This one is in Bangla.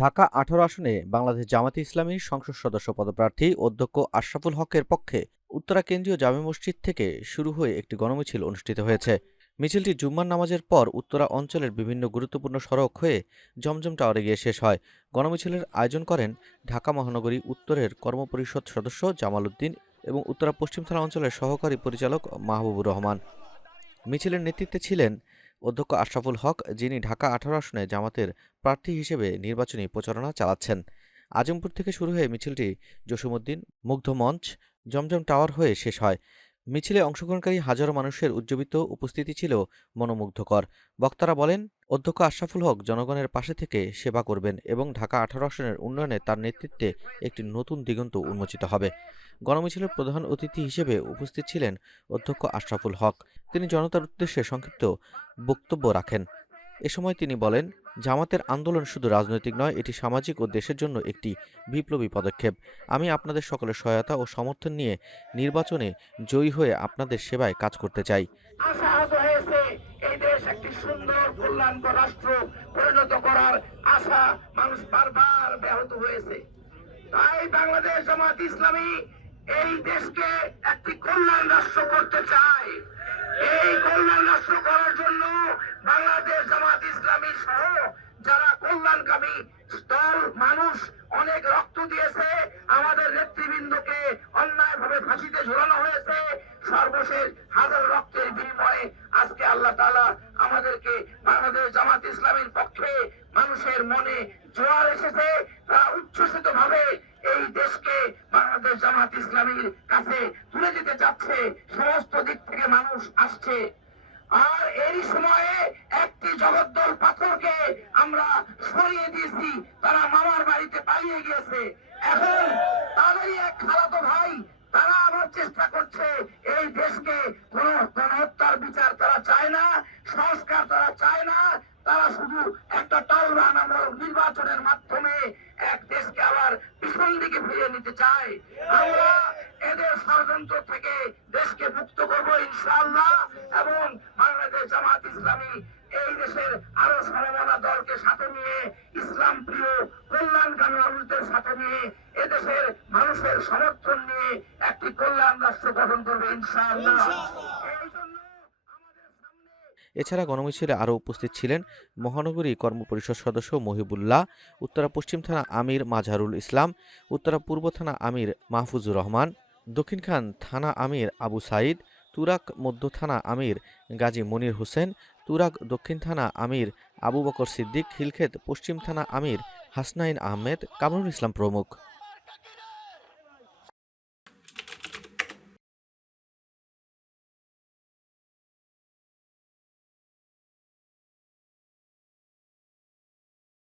ঢাকা আঠারো আসনে বাংলাদেশ জামাতে ইসলামীর সংসদ সদস্য পদপ্রার্থী অধ্যক্ষ আশরাফুল হকের পক্ষে উত্তরা কেন্দ্রীয় জামে মসজিদ থেকে শুরু হয়ে একটি গণমিছিল অনুষ্ঠিত হয়েছে। মিছিলটি জুম্মার নামাজের পর উত্তরা অঞ্চলের বিভিন্ন গুরুত্বপূর্ণ সড়ক হয়ে জমজম টাওয়ারে গিয়ে শেষ হয়। গণমিছিলের আয়োজন করেন ঢাকা মহানগরী উত্তরের কর্মপরিষদ সদস্য জামাল উদ্দিন এবং উত্তরা পশ্চিম থানা অঞ্চলের সহকারী পরিচালক মাহবুবুর রহমান। মিছিলের নেতৃত্বে ছিলেন অধ্যক্ষ আশরাফুল হক, যিনি ঢাকা আঠারো আসনে জামাতের প্রার্থী হিসেবে নির্বাচনী প্রচারণা চালাচ্ছেন। আজমপুর থেকে শুরু হয়ে মিছিলটি জসুমুদ্দিন মুগ্ধ মঞ্চ, জমজম টাওয়ার হয়ে শেষ হয়। মিছিলে অংশগ্রহণকারী হাজারো মানুষের উজ্জীবিত উপস্থিতি ছিল মনোমুগ্ধকর। বক্তারা বলেন অধ্যক্ষ আশরাফুল হক জনগণের পাশে থেকে সেবা করবেন এবং ঢাকা আঠারো আসনের উন্নয়নে তার নেতৃত্বে একটি নতুন দিগন্ত উন্মোচিত হবে। গণমিছিলের প্রধান অতিথি হিসেবে উপস্থিত ছিলেন অধ্যক্ষ আশরাফুল হক। তিনি জনতার উদ্দেশ্যে সংক্ষিপ্ত বক্তব্য রাখেন। এ সময় তিনি বলেন, জামাতের আন্দোলন শুধু রাজনৈতিক নয়, এটি সামাজিক ও দেশের জন্য একটি বিপ্লবী পদক্ষেপ। আমি আপনাদের সকলের সহায়তা ও সমর্থন নিয়ে নির্বাচনে জয়ী হয়ে আপনাদের সেবায় কাজ করতে চাই। দেশ একটি সুন্দর কল্যাণকর রাষ্ট্র পরিণত করার আশা মানুষ বারবার ব্যাহত হয়েছে। তাই বাংলাদেশ জামাত ইসলামী এই দেশকে একটি কল্যাণ রাষ্ট্র করতে চায়। এই কল্যাণ রাষ্ট্র করার জন্য বাংলাদেশ জামাত ইসলামী সহ যারা কল্যাণকামী দল, মানুষ অনেক রক্ত দিয়েছে, আমাদের নেতৃবৃন্দকে অন্যায় ভাবে ফাঁসিতে ঝোলানো হয়েছে। সর্বশেষ হাজার রক্তের বিনিময়ে আজকে আল্লাহ তাআলা আমাদেরকে বাংলাদেশ জামাত ইসলামীর পক্ষে মানুষের মনে জোয়ার এসেছে। তারা উচ্ছ্বসিত ভাবে এই দেশকে বাংলাদেশ জামাত ইসলামীর কাছে তুলে দিতে চাচ্ছে। সমস্ত দিক থেকে মানুষ আসছে। আর এই সময়ে একটি জগদ্দল পাথরকে আমরা সরিয়ে দিয়েছি। তারা মামার বাড়িতে পালিয়ে গিয়েছে। এখন তাদেরই এক খালাতো ভাই, তারা আবার চেষ্টা করছে এই দেশকে কোন গণহত্যার বিচার তারা চায় না সংস্কার তারা চায় না তারা শুধু একটা টালবান আমল নির্বাচনের মাধ্যমে এক দেশকে আবার পিছন দিকে ফিরিয়ে নিতে চায় আমরা এদের ষড়যন্ত্র থেকে দেশকে মুক্ত করব ইনশাআল্লাহ এবং বাংলাদেশ জামাত ইসলামী এই দেশের আরও সমমনা দলকে সাথে নিয়ে, ইসলাম প্রিয় কল্যাণকামী মানুষদের সাথে নিয়ে এদেশের মানুষের সমর্থন নিয়ে একটি কল্যাণ রাষ্ট্র গঠন করবে ইনশাআল্লাহ এই জন্য আমাদের সামনে এছাড়া গণমিছিলে আরও উপস্থিত ছিলেন মহানগরী কর্মপরিষদ সদস্য মহিবুল্লাহ, উত্তরা পশ্চিম থানা আমির মাঝারুল ইসলাম, উত্তরা পূর্ব থানা আমির মাহফুজুর রহমান দক্ষিণখান থানা আমির আবু সাইদ তুরাক মধ্য থানা আমির গাজী মনির হোসেন তুরাক দক্ষিণ থানা আমির আবু বকর সিদ্দিক হিলক্ষেত পশ্চিম থানা আমির হাসনাইন আহমেদ, কামরুল ইসলাম প্রমুখ।